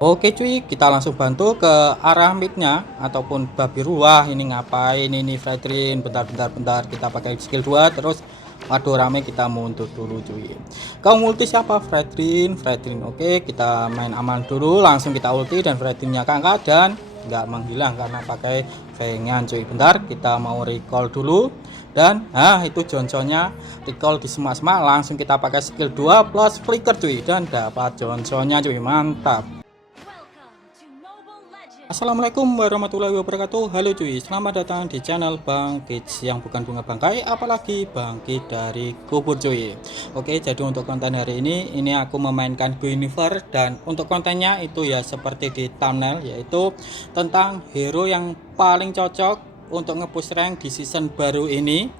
Oke cuy, kita langsung bantu ke arah midnya ataupun babi ruah. Ini ngapain ini Fredrin? Bentar, kita pakai skill 2 terus. Waduh rame, kita mundur dulu cuy. Kau multi siapa? Fredrin. Oke, kita main aman dulu, langsung kita ulti dan Fredrinnya kakak dan nggak menghilang karena pakai vengan cuy. Bentar, kita mau recall dulu. Dan itu Johnsonnya recall di semak-semak, langsung kita pakai skill 2 plus flicker cuy dan dapat Johnsonnya cuy, mantap. Assalamualaikum warahmatullahi wabarakatuh. Halo cuy, selamat datang di channel Bang Kids yang bukan bunga bangkai, apalagi bangkit dari kubur cuy. Oke, jadi untuk konten hari ini aku memainkan Guinevere, dan untuk kontennya itu ya seperti di thumbnail, yaitu tentang hero yang paling cocok untuk nge-push rank di season baru ini,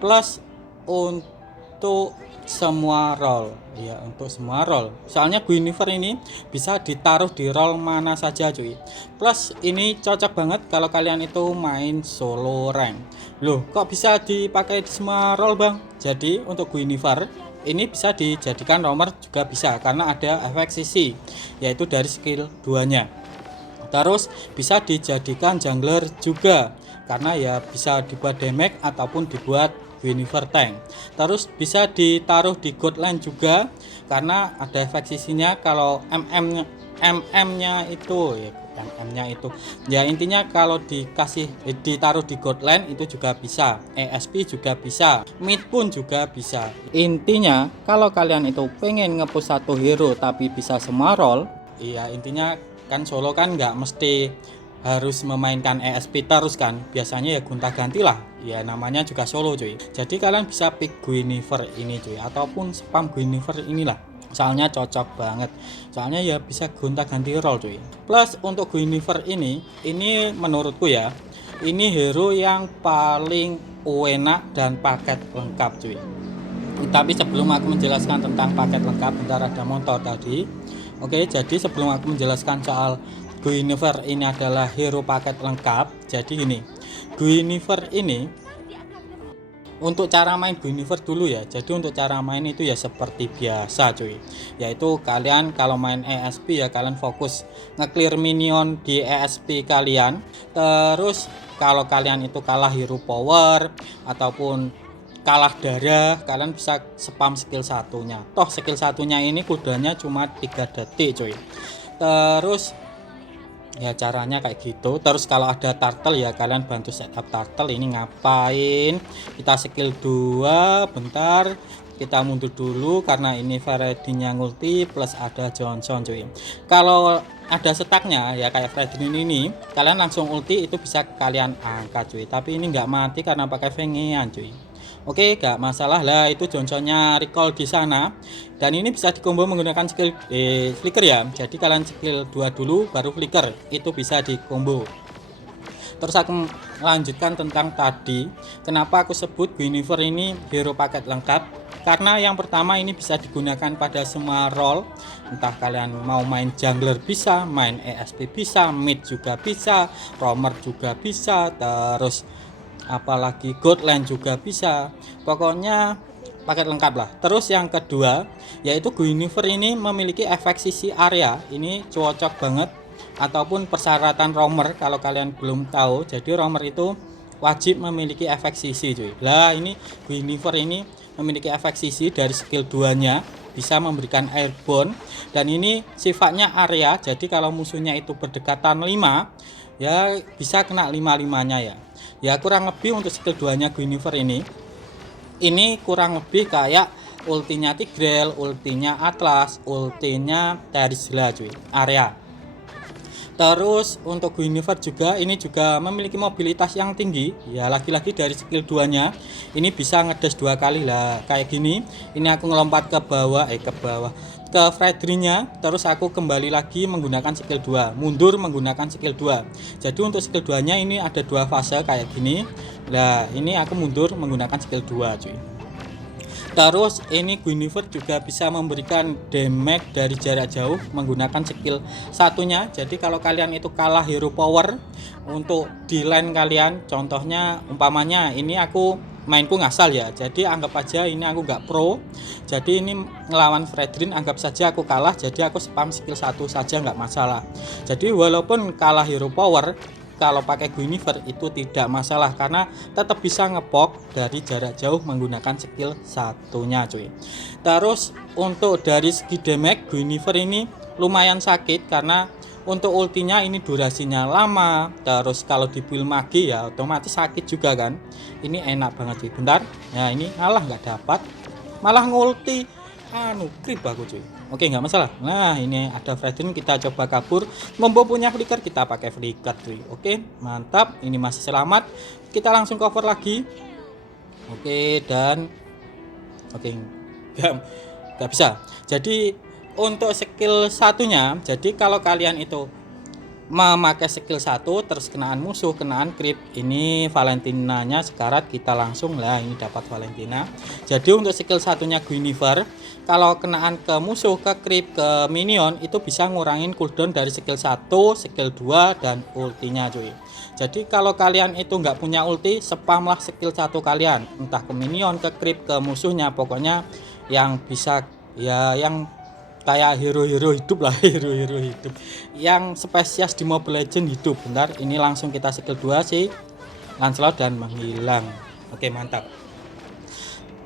plus untuk semua role ya, untuk semua role. Soalnya Guinevere ini bisa ditaruh di role mana saja cuy. Plus ini cocok banget kalau kalian itu main solo rank. Loh, kok bisa dipakai di semua role bang? Jadi untuk Guinevere ini bisa dijadikan roamer juga bisa, karena ada efek sisi yaitu dari skill 2 nya. Terus bisa dijadikan jungler juga, karena ya bisa dibuat damage ataupun dibuat Guinevere tank. Terus bisa ditaruh di god line juga, karena ada efek sisinya kalau MM-nya itu ya, MM-nya itu ya, intinya kalau ditaruh di god line itu juga bisa, ESP juga bisa, mid pun juga bisa. Intinya kalau kalian itu pengen nge-push satu hero tapi bisa semua role, iya intinya kan solo kan nggak mesti harus memainkan ESP terus kan, biasanya ya gonta ganti lah ya, namanya juga solo cuy. Jadi kalian bisa pick Guinevere ini cuy, ataupun spam Guinevere inilah, soalnya cocok banget, soalnya ya bisa gonta ganti role cuy. Plus untuk Guinevere ini menurutku ya, ini hero yang paling enak dan paket lengkap cuy. Tapi sebelum aku menjelaskan tentang paket lengkap, bentar ada motor tadi. Oke, jadi sebelum aku menjelaskan soal Guinevere ini adalah hero paket lengkap, jadi gini, Guinevere ini untuk cara main Guinevere dulu ya. Jadi untuk cara main itu ya seperti biasa cuy, yaitu kalian kalau main ESP ya kalian fokus nge-clear minion di ESP kalian. Terus kalau kalian itu kalah hero power ataupun kalah darah, kalian bisa spam skill satunya. Toh skill satunya ini kudanya cuma 3 detik cuy. Terus ya caranya kayak gitu. Terus kalau ada turtle ya kalian bantu setup turtle. Ini ngapain, kita skill 2 bentar, kita mundur dulu karena ini Freddy-nya ngulti plus ada Johnson cuy. Kalau ada setaknya ya kayak Freddy ini, kalian langsung ulti itu bisa kalian angkat cuy, tapi ini nggak mati karena pakai vengean cuy. Oke, gak masalah lah, itu Johnsonnya recall di sana. Dan ini bisa dikombo menggunakan skill flicker ya. Jadi kalian skill 2 dulu baru flicker, itu bisa dikombo. Terus aku lanjutkan tentang tadi, kenapa aku sebut Guinevere ini hero paket lengkap. Karena yang pertama ini bisa digunakan pada semua role. Entah kalian mau main jungler bisa, main ESP bisa, mid juga bisa, roamer juga bisa, terus apalagi godland juga bisa, pokoknya paket lengkap lah. Terus yang kedua yaitu Guinevere ini memiliki efek sisi area, ini cocok banget, ataupun persyaratan roamer kalau kalian belum tahu. Jadi roamer itu wajib memiliki efek sisi cuy. Lah ini Guinevere ini memiliki efek sisi dari skill 2 nya, bisa memberikan airborne, dan ini sifatnya area. Jadi kalau musuhnya itu berdekatan 5 ya bisa kena 5-5-nya ya. Ya kurang lebih untuk skill 2 nya Guinevere ini kurang lebih kayak ultinya Tigreal, ultinya Atlas, ultinya Terizla cuy, area. Terus untuk Guinevere juga ini juga memiliki mobilitas yang tinggi ya, lagi-lagi dari skill 2 nya ini bisa ngedes 2 kali lah kayak gini. Ini aku ngelompat ke bawah ke Freddy-nya, terus aku kembali lagi menggunakan skill 2, mundur menggunakan skill 2. Jadi untuk skill 2 nya ini ada 2 fase kayak gini. Nah ini aku mundur menggunakan skill 2 cuy. Terus ini Guinevere juga bisa memberikan damage dari jarak jauh menggunakan skill satunya. Jadi kalau kalian itu kalah hero power untuk di lane kalian, contohnya umpamanya ini aku mainku ngasal ya, jadi anggap aja ini aku nggak pro. Jadi ini ngelawan Fredrin, anggap saja aku kalah, jadi aku spam skill 1 saja nggak masalah. Jadi walaupun kalah hero power, kalau pakai Guinevere itu tidak masalah karena tetap bisa ngepok dari jarak jauh menggunakan skill satunya cuy. Terus untuk dari segi damage, Guinevere ini lumayan sakit karena untuk ultinya ini durasinya lama. Terus kalau di build magi ya otomatis sakit juga kan. Ini enak banget cuy. Bentar, ya ini malah nggak dapat, malah ngulti creep aku cuy. Oke, nggak masalah. Nah ini ada Fredrin, kita coba kabur. Membo punya flicker, kita pakai flicker cuy. Oke, mantap, ini masih selamat. Kita langsung cover lagi. Oke, dan oke, nggak bisa. Jadi untuk skill satunya, jadi kalau kalian itu memakai skill 1 terus kenaan musuh, kenaan creep, ini Valentinanya sekarat, kita langsung lah ini dapat Valentina. Jadi untuk skill satunya Guinevere, kalau kenaan ke musuh, ke creep, ke minion itu bisa ngurangin cooldown dari skill 1, skill 2 dan ultinya cuy. Jadi kalau kalian itu nggak punya ulti, spamlah skill 1 kalian, entah ke minion, ke creep, ke musuhnya, pokoknya yang bisa ya, yang kayak hero-hero hidup lah, hero-hero hidup yang spesies di Mobile Legends hidup. Bentar, ini langsung kita skill 2 sih Lancelot dan menghilang. Oke, mantap.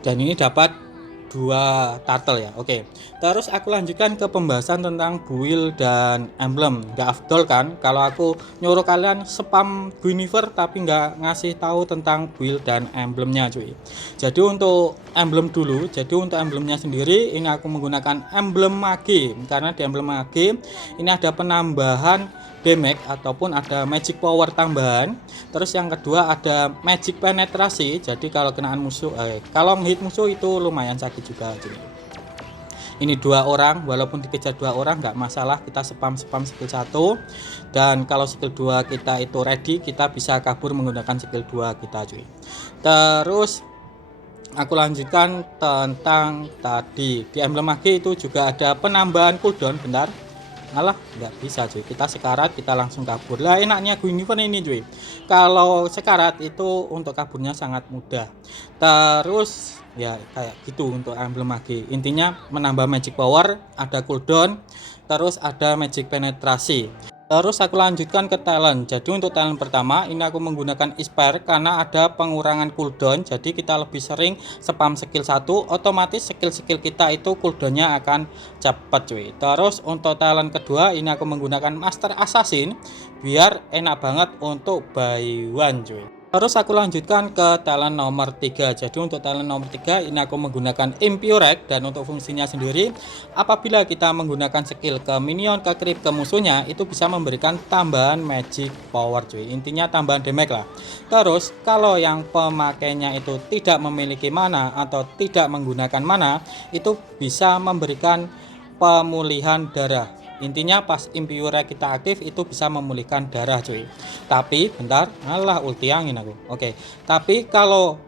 Dan ini dapat 2 turtle ya. Oke, terus aku lanjutkan ke pembahasan tentang build dan emblem. Nggak afdol kan kalau aku nyuruh kalian spam Guinevere tapi nggak ngasih tahu tentang build dan emblemnya cuy. Jadi untuk emblem dulu, jadi untuk emblemnya sendiri ini aku menggunakan emblem mage, karena di emblem mage ini ada penambahan damage ataupun ada magic power tambahan. Terus yang kedua ada magic penetrasi, jadi kalau kenaan musuh kalau hit musuh itu lumayan sakit juga jadi. Ini 2 orang, walaupun dikejar 2 orang nggak masalah, kita spam skill 1. Dan kalau skill 2 kita itu ready, kita bisa kabur menggunakan skill 2 kita cuy. Terus aku lanjutkan tentang tadi di emblem mage itu juga ada penambahan cooldown. Bentar, alah nggak bisa cuy, kita sekarat, kita langsung kabur lah. Enaknya Guinevere ini cuy, kalau sekarat itu untuk kaburnya sangat mudah. Terus ya kayak gitu untuk emblem mage, intinya menambah magic power, ada cooldown, terus ada magic penetrasi. Terus aku lanjutkan ke talent. Jadi untuk talent pertama ini aku menggunakan Inspire karena ada pengurangan cooldown. Jadi kita lebih sering spam skill 1, otomatis skill-skill kita itu cooldownnya akan cepat cuy. Terus untuk talent kedua ini aku menggunakan Master Assassin biar enak banget untuk buy one cuy. Terus aku lanjutkan ke talent nomor 3. Jadi untuk talent nomor 3 ini aku menggunakan Impurek, dan untuk fungsinya sendiri apabila kita menggunakan skill ke minion, ke creep, ke musuhnya itu bisa memberikan tambahan magic power cuy. Intinya tambahan damage lah. Terus kalau yang pemakainya itu tidak memiliki mana atau tidak menggunakan mana, itu bisa memberikan pemulihan darah. Intinya pas Impure kita aktif itu bisa memulihkan darah cuy. Tapi bentar, alah ulti angin aku. Oke, tapi kalau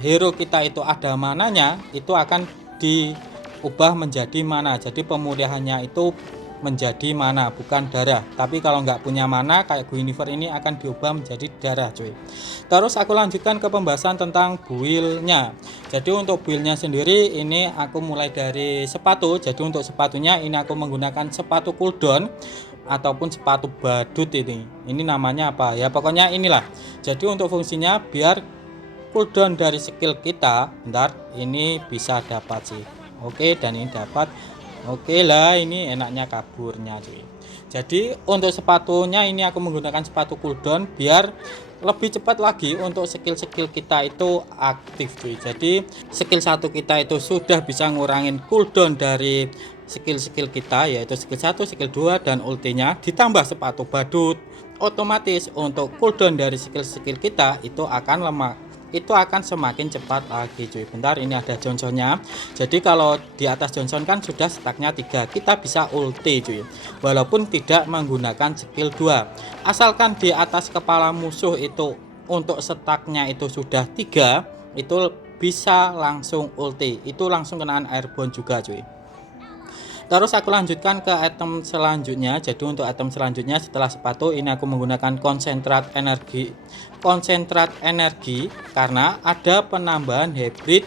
hero kita itu ada mananya, itu akan diubah menjadi mana. Jadi pemulihannya itu menjadi mana, bukan darah. Tapi kalau nggak punya mana kayak Guinevere ini akan diubah menjadi darah cuy. Terus aku lanjutkan ke pembahasan tentang build-nya. Jadi untuk build-nya sendiri ini aku mulai dari sepatu. Jadi untuk sepatunya ini aku menggunakan sepatu cooldown ataupun sepatu badut ini. Ini namanya apa ya, pokoknya inilah. Jadi untuk fungsinya biar cooldown dari skill kita, bentar, ini bisa dapat sih. Oke, dan ini dapat. Oke lah, ini enaknya kaburnya cuy. Jadi untuk sepatunya ini aku menggunakan sepatu cooldown biar lebih cepat lagi untuk skill-skill kita itu aktif cuy. Jadi skill 1 kita itu sudah bisa ngurangin cooldown dari skill-skill kita, yaitu skill 1, skill 2 dan ultinya, ditambah sepatu badut, otomatis untuk cooldown dari skill-skill kita itu akan lemah, itu akan semakin cepat lagi cuy. Bentar, ini ada Johnsonnya. Jadi kalau di atas Johnson kan sudah stacknya 3, kita bisa ulti cuy, walaupun tidak menggunakan skill 2. Asalkan di atas kepala musuh itu untuk stacknya itu sudah 3, itu bisa langsung ulti, itu langsung kenaan airborne juga cuy. Terus aku lanjutkan ke item selanjutnya. Jadi untuk item selanjutnya setelah sepatu ini aku menggunakan konsentrat energi karena ada penambahan hybrid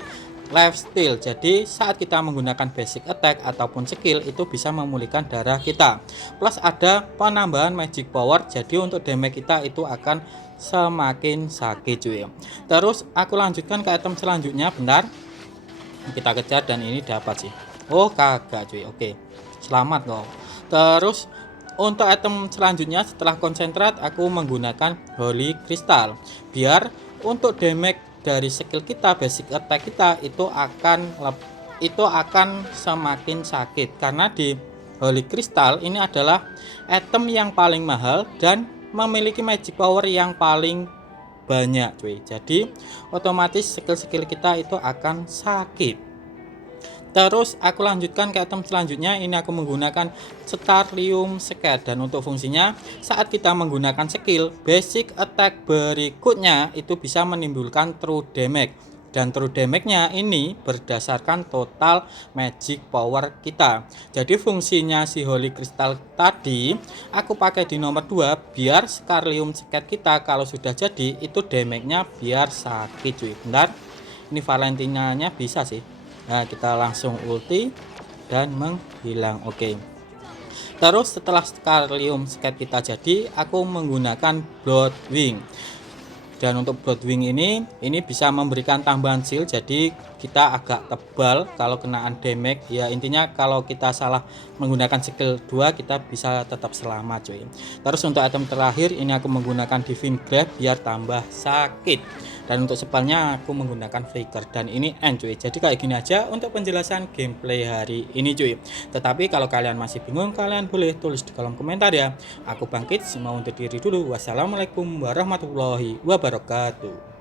lifesteal. Jadi saat kita menggunakan basic attack ataupun skill itu bisa memulihkan darah kita. Plus ada penambahan magic power. Jadi untuk damage kita itu akan semakin sakit cuy. Terus aku lanjutkan ke item selanjutnya. Bentar, kita kejar dan ini dapat sih. Oh kagak cuy. Oke, selamat kok. Terus untuk item selanjutnya setelah konsentrat aku menggunakan holy crystal biar untuk damage dari skill kita, basic attack kita itu akan semakin sakit karena di holy crystal ini adalah item yang paling mahal dan memiliki magic power yang paling banyak cuy. Jadi otomatis skill-skill kita itu akan sakit. Terus aku lanjutkan ke item selanjutnya. Ini aku menggunakan Starlium Skate dan untuk fungsinya saat kita menggunakan skill basic attack berikutnya itu bisa menimbulkan true damage dan true damage-nya ini berdasarkan total magic power kita. Jadi fungsinya si holy crystal tadi aku pakai di nomor 2 biar Starlium Skate kita kalau sudah jadi itu damage-nya biar sakit cuy. Bentar, ini Valentinanya bisa sih. Nah, kita langsung ulti dan menghilang. Oke. Terus setelah Starlium Skate kita jadi, aku menggunakan Bloodwing. Dan untuk Bloodwing ini bisa memberikan tambahan shield. Jadi kita agak tebal kalau kenaan damage. Ya intinya kalau kita salah menggunakan skill 2 kita bisa tetap selamat cuy. Terus untuk item terakhir ini aku menggunakan Divine Grab biar tambah sakit. Dan untuk spellnya aku menggunakan Flicker dan ini end cuy. Jadi kayak gini aja untuk penjelasan gameplay hari ini cuy. Tetapi kalau kalian masih bingung kalian boleh tulis di kolom komentar ya. Aku Bang Kids mau undur diri dulu. Wassalamualaikum warahmatullahi wabarakatuh.